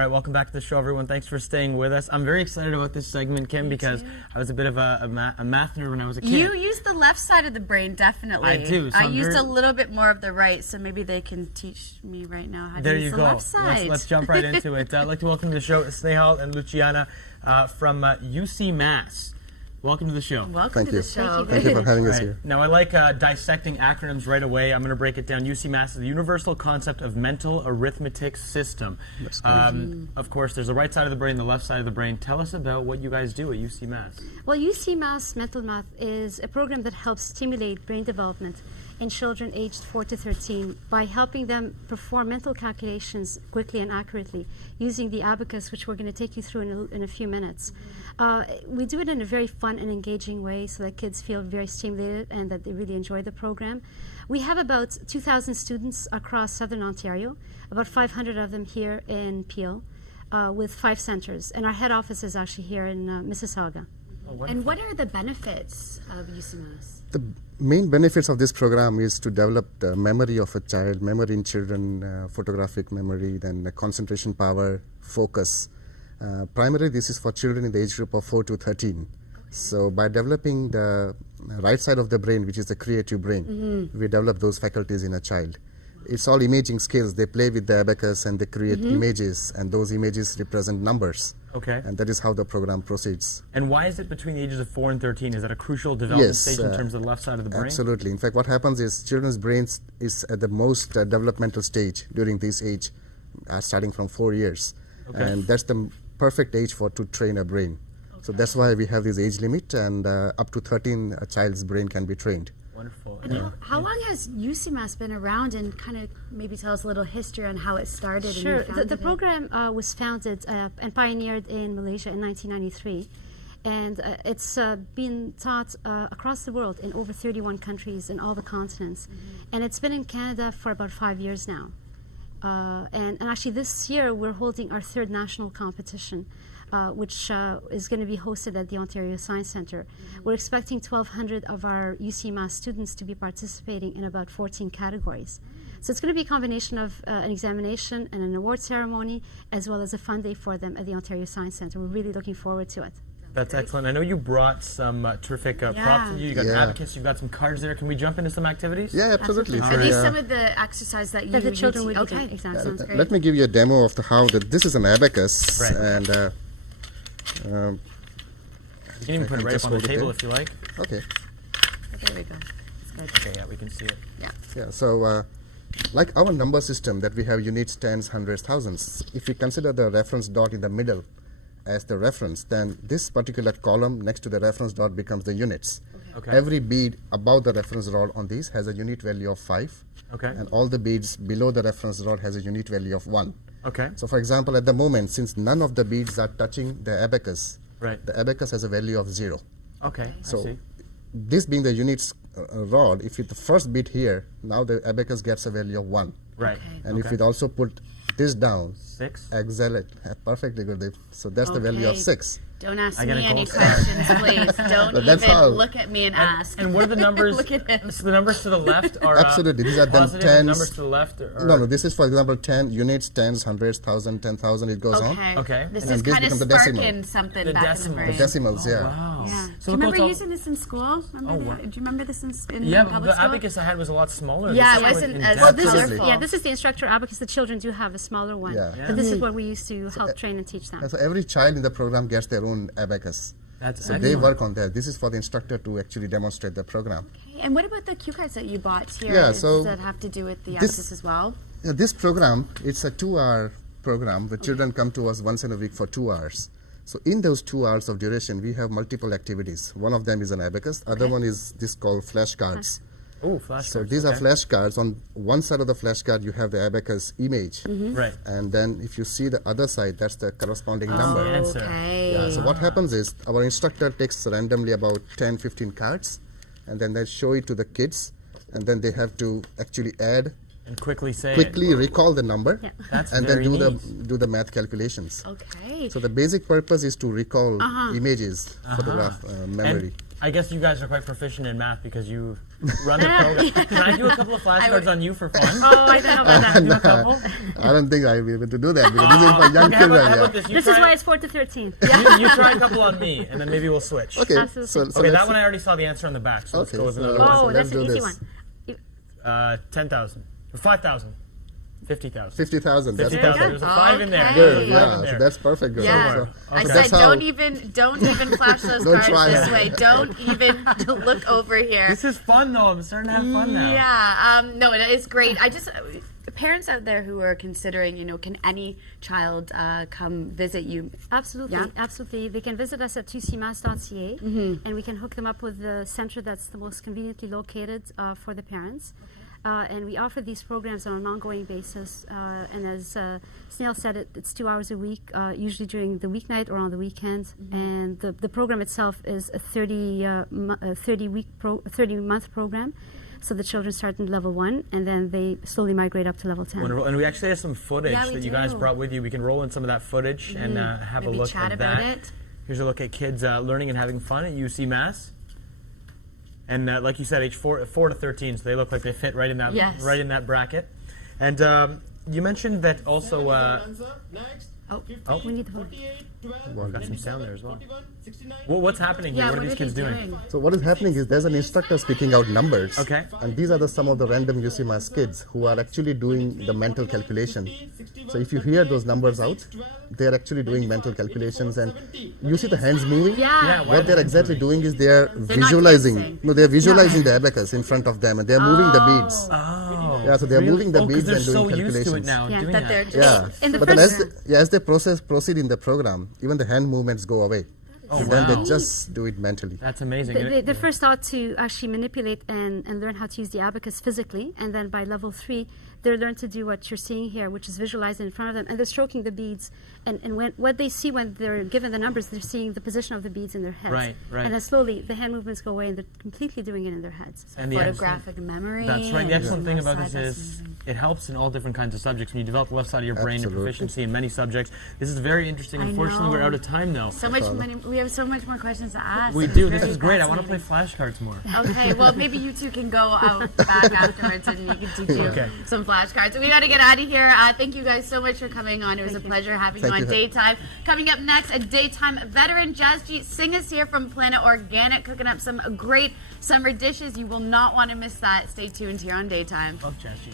right, welcome back to the show, everyone. Thanks for staying with us. I'm very excited about this segment, Kim, because I was a bit of a math nerd when I was a kid. You use the left side of the brain, definitely. I do. So I used a little bit more of the right, so maybe they can teach me right now how to use the left side. Let's jump right into it. I'd like to welcome to the show Snehal and Luciana from UCMAS. Welcome to the show. Welcome to the show. Thank you for having us here. Now, I like dissecting acronyms right away. I'm going to break it down. UCMAS is the Universal Concept of Mental Arithmetic System. Of course, there's the right side of the brain, the left side of the brain. Tell us about what you guys do at UCMAS. Well, UCMAS Mental Math is a program that helps stimulate brain development in children aged 4 to 13 by helping them perform mental calculations quickly and accurately using the abacus, which we're going to take you through in a few minutes. We do it in a very fun and engaging way so that kids feel very stimulated and that they really enjoy the program. We have about 2,000 students across Southern Ontario, about 500 of them here in Peel, with 5 centers. And our head office is actually here in Mississauga. And what are the benefits of UCMAS? The main benefits of this program is to develop the memory of a child, memory in children, photographic memory, then concentration power, focus. Primarily, this is for children in the age group of 4 to 13. So by developing the right side of the brain, which is the creative brain, we develop those faculties in a child. It's all imaging skills. They play with the abacus and they create images, and those images represent numbers. Okay. And that is how the program proceeds. And why is it between the ages of 4 and 13? Is that a crucial development stage in terms of the left side of the brain? Absolutely. In fact, what happens is children's brains is at the most developmental stage during this age, starting from 4 years. Okay. And that's the perfect age to train a brain. Okay. So that's why we have this age limit, and up to 13, a child's brain can be trained. Wonderful. And how long has UCMAS been around, and kind of maybe tell us a little history on how it started? Sure. And The program was founded and pioneered in Malaysia in 1993. And it's been taught across the world in over 31 countries in all the continents. And it's been in Canada for about 5 years now. And actually this year we're holding our 3rd national competition, which is going to be hosted at the Ontario Science Centre. We're expecting 1,200 of our UCMAS students to be participating in about 14 categories. So it's going to be a combination of an examination and an award ceremony, as well as a fun day for them at the Ontario Science Centre. We're really looking forward to it. That's excellent. I know you brought some terrific props with you. You got an abacus, you've got some cards there. Can we jump into some activities? Yeah, absolutely. Are these some of the exercises that the children would okay. do? Exactly. Sounds great. Let me give you a demo of this is an abacus. Right. And you can even put it right up on the table if you like. Okay. There we go. That's good. Okay, yeah, we can see it. Yeah, so like our number system that we have units, tens, hundreds, thousands, if we consider the reference dot in the middle as the reference, then this particular column next to the reference dot becomes the units. Okay. Every bead above the reference rod on these has a unit value of 5. Okay. And all the beads below the reference rod has a unit value of 1. Okay. So for example, at the moment, since none of the beads are touching the abacus, Right. the abacus has a value of 0. Okay, So I see. this being the units rod, if you the first bit here, now the abacus gets a value of 1. Right. Okay. And if you also put this down, 6? excellent, perfectly good. So that's the value of 6. Don't ask I me got a any gold questions, please. Don't But that's even how- look at me and ask. And what are the numbers? Look at him. So the numbers to the left are Absolutely, these are the positive, and tens. numbers to the left are... No, this is for example 10 units, tens, hundreds, 1,000, 10,000, it goes on. Okay. This And is this kind of becomes the decimal. sparking something The back decimal. in The the brain. decimals, yeah. Wow. Yeah. So Do you look remember what's all- using this in school? Remember wow. Do you remember this in Yeah, public the school? abacus I had was a lot smaller. Yeah, This it is wasn't in as depth. This is, colorful. yeah, this is the instructor abacus. The children do have a smaller one. Yeah. But this is what we used to help train and teach them. And so every child in the program gets their own abacus. That's So they work on that. This is for the instructor to actually demonstrate the program. Okay. And what about the cue cards that you bought here? Yeah, Does so that have to do with the this- abacus as well? This program, it's a 2-hour program. The children come to us once in a week for 2 hours. So in those 2 hours of duration, we have multiple activities. One of them is an abacus. Other one is this called flashcards. Oh, flashcards. So these are flashcards. On one side of the flashcard, you have the abacus image. Right. And then if you see the other side, that's the corresponding number. Answer. Okay. Yeah, so what happens is our instructor takes randomly about 10, 15 cards, and then they show it to the kids, and then they have to actually add And quickly say quickly recall the number, Yeah. That's and then very neat. do the math calculations. Okay. So the basic purpose is to recall images, photograph, memory. And I guess you guys are quite proficient in math because you run the program. Can I do a couple of flashcards on you for fun? Oh, I don't know about that. Do a couple? I don't think I'll be able to do that because this is my young Okay, how children. about Yeah. this? You This try, is why it's 4 to 13. you try a couple on me, and then maybe we'll switch. Okay, Absolutely. so Okay, that let's- one I already saw the answer on the back, so let's Okay, go with so- another one. So Oh, let's that's an do easy this. one. 10,000. 5,000. 50,000. 50,000. That's 50,000. perfect. There's a 5 in there. Okay. Good. There's a 5 Yeah, in so there. that's perfect. Girl. Yeah. So, I so said that's how- don't even flash those Don't cards try this that. way. Don't even look over here. This is fun, though. I'm starting to have fun now. Yeah, no, it is great. I just parents out there who are considering, can any child come visit you? Absolutely, Yeah. absolutely. They can visit us at ucmas.ca, and we can hook them up with the center that's the most conveniently located for the parents. And we offer these programs on an ongoing basis. And as Snehal said, it's 2 hours a week, usually during the weeknight or on the weekend. And the program itself is a 30-month program. So the children start in level 1, and then they slowly migrate up to level 10. Wonderful. And we actually have some footage Yeah, we that you guys do. brought with you. We can roll in some of that footage and have Maybe a look chat at about that. it. Here's a look at kids learning and having fun at UCMAS. And like you said, age 4 to 13, so they look like they fit right in that Yes. right in that bracket. And you mentioned that also. We need the phone. Got some sound there as well. Well, what's happening here? Yeah, what are these kids doing? So what is happening is there's an instructor speaking out numbers. Okay. And these are some of the random UCMAS kids who are actually doing the mental calculation. So if you hear those numbers out, they're actually doing mental calculations, and you see the hands moving. Yeah, why What they're are they exactly doing is they're not visualizing. dancing. No, they're visualizing the abacus in front of them, and they're moving the beads. Oh. Yeah, so they're moving the beads they're and doing so calculations. used to it now, Yeah. doing That they're that. just Yeah, In the but then first- as they proceed in the program, even the hand movements go away. Oh, And then wow. they just do it mentally. That's amazing. They're first taught to actually manipulate and learn how to use the abacus physically, and then by level 3, they learn to do what you're seeing here, which is visualizing in front of them, and they're stroking the beads. And what they see when they're given the numbers, they're seeing the position of the beads in their heads. Right, right. And then slowly, the hand movements go away, and they're completely doing it in their heads. And the photographic memory. That's right. The and excellent thing about side, this that's is amazing. it helps in all different kinds of subjects. When you develop the left side of your brain and Absolutely. proficiency in many subjects, this is very interesting. I Unfortunately, we're know. out of time now. So much money. We have so much more questions to ask. We It's do. This very is great. I want to play fascinating. flashcards more. Okay, well, maybe you two can go out back afterwards and you can teach you Okay. some flashcards. We got to get out of here. Thank you guys so much for coming on. It was a pleasure having you Thank on you. Daytime. Coming up next, a Daytime veteran, Jasjeet Singh is here from Planet Organic, cooking up some great summer dishes. You will not want to miss that. Stay tuned here on Daytime. Love Jazz G.